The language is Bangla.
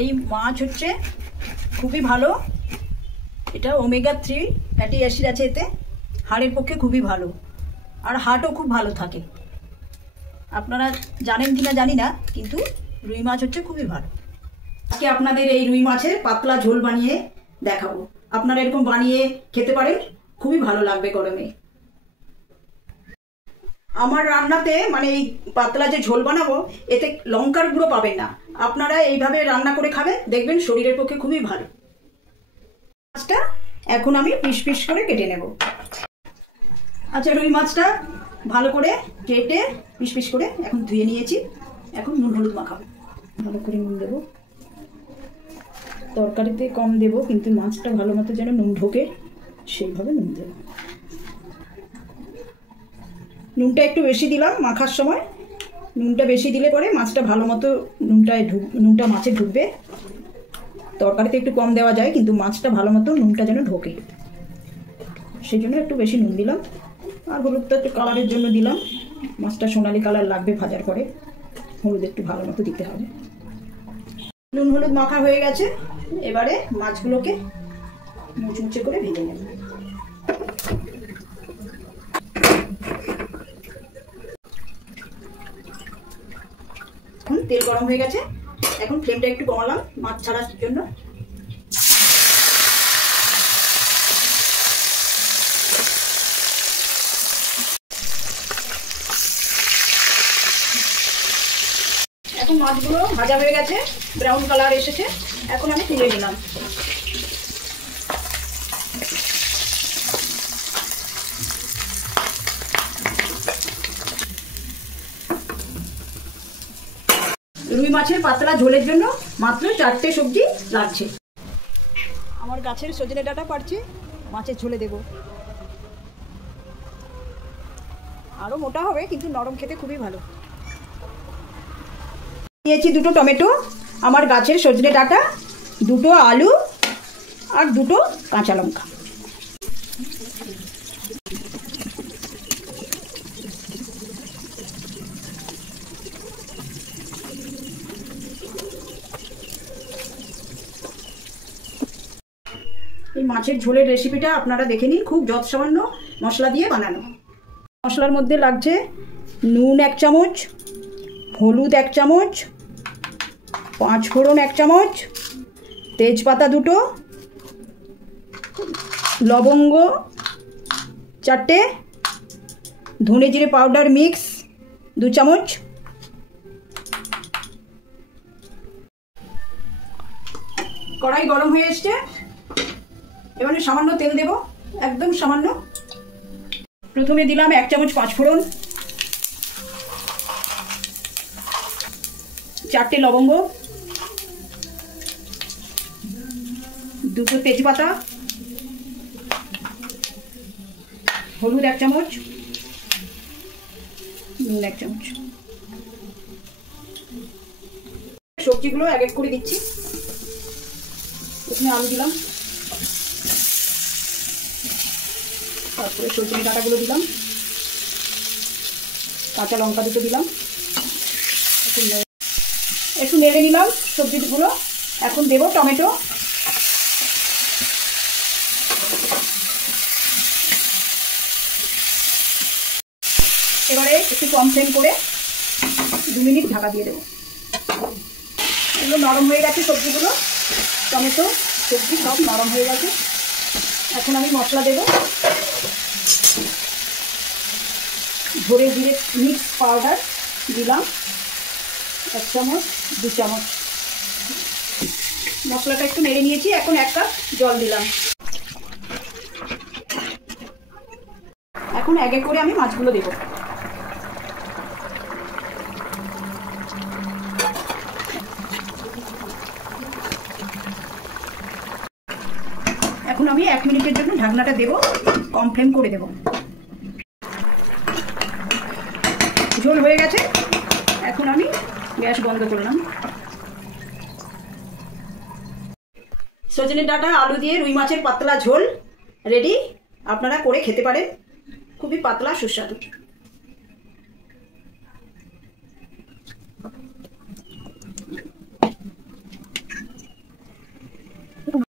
এই মাছ হচ্ছে খুবই ভালো, এটা ওমেগা 3 ফ্যাটি অ্যাসিড আছে এতে, হাড়ের পক্ষে খুবই ভালো, আর হার্টও খুব ভালো থাকে। আপনারা জানেন কিনা জানি না, কিন্তু রুই মাছ হচ্ছে খুবই ভালো। আজকে আপনাদের এই রুই মাছের পাতলা ঝোল বানিয়ে দেখাবো। আপনারা এরকম বানিয়ে খেতে পারেন, খুবই ভালো লাগবে গরমে। আমার রান্নাতে মানে এই পাতলা যে ঝোল বানাবো এতে লঙ্কার গুঁড়ো পাবেন না। আপনারা এইভাবে রান্না করে খাবেন, দেখবেন শরীরের পক্ষে খুবই ভালো। মাছটা এখন আমি পিস পিস করে কেটে নেব। আচ্ছা, রুই মাছটা ভালো করে কেটে পিস পিস করে এখন ধুয়ে নিয়েছি। এখন নুন হলুদ মাখাবো, ভালো করে নুন দেবো। তরকারিতে কম দেবো, কিন্তু মাছটা ভালো মতো যেন নুন ঢোকে সেইভাবে নুন দেবো। নুনটা একটু বেশি দিলাম মাখার সময়, নুনটা বেশি দিলে পরে মাছটা ভালো মতো নুনটা মাছে ঢুকবে। তরকারিতে একটু কম দেওয়া যায়, কিন্তু মাছটা ভালো মতো নুনটা যেন ঢোকে, সেই জন্য একটু বেশি নুন দিলাম। আর হলুদটা একটু কালারের জন্য দিলাম, মাছটা সোনালি কালার লাগবে ভাজার পরে, হলুদ একটু ভালো মতো দিতে হবে। নুন হলুদ মাখা হয়ে গেছে, এবারে মাছগুলোকে মুচমুচে করে ভেজে নেব। এখন তেল গরম হয়ে গেছে, এখন ফ্লেমটা একটু কমালাম মাছ ছাড়ার জন্য। এখন মাছগুলো ভাজা হয়ে গেছে, ব্রাউন কালার এসেছে, এখন আমি তুলে নিলাম। রুই মাছের পাতলা ঝোলের জন্য মাত্র 4টে সবজি লাগছে। আমার গাছের সজনে ডাঁটা পারছি, মাছের ঝোলে দেব। আরও মোটা হবে, কিন্তু নরম খেতে খুবই ভালো। নিয়েছি 2টো টমেটো, আমার গাছের সজনে ডাঁটা, 2টো আলু আর 2টো কাঁচা লঙ্কা। এই মাছের ঝোলের রেসিপিটা আপনারা দেখে নিন, খুব যৎসামান্য মশলা দিয়ে বানানো। মশলার মধ্যে লাগছে নুন 1 চামচ, হলুদ 1 চামচ, 5 ফোড়ন 1 চামচ, তেজপাতা 2টো, লবঙ্গ 4টে, ধনে জিরে পাউডার মিক্স 2 চামচ। কড়াই গরম হয়ে এসছে, এবারে সামান্য তেল দেব, একদম সামান্য। প্রথমে দিলাম 1 চামচ 5 ফোড়ন, 4টে লবঙ্গ, 2টো তেজপাতা, হলুদ 1 চামচ, নুন 1 চামচ। সবজিগুলো এক এক করে দিচ্ছি। প্রথমে আলু দিলাম, তারপরে সজনে ডাঁটাগুলো দিলাম, কাঁচা লঙ্কা 2টো দিলাম, একটু নেড়ে নিলাম সবজিগুলো। এখন দেব টমেটো, এবারে একটু কম ফ্লেম করে 2 মিনিট ঢাকা দিয়ে দেবো। এগুলো নরম হয়ে গেছে, সবজিগুলো, টমেটো সবজি সব নরম হয়ে গেছে। এখন আমি মশলা দেব। ধরে জিরে মিক্স পাউডার দিলাম 1 চামচ, 2 চামচ। মশলাটা একটু নেড়ে নিয়েছি, এখন 1 কাপ জল দিলাম। এখন এক এক করে আমি মাছগুলো দেব। এখন আমি 1 মিনিটের জন্য ঢাকনাটা দেব, কম ফ্লেম করে দেব। ঝোল হয়ে গেছে, এখন আমি গ্যাস বন্ধ করলাম। সজনে ডাঁটা আলু দিয়ে রুই মাছের পাতলা ঝোল রেডি। আপনারা করে খেতে পারেন, খুবই পাতলা সুস্বাদু।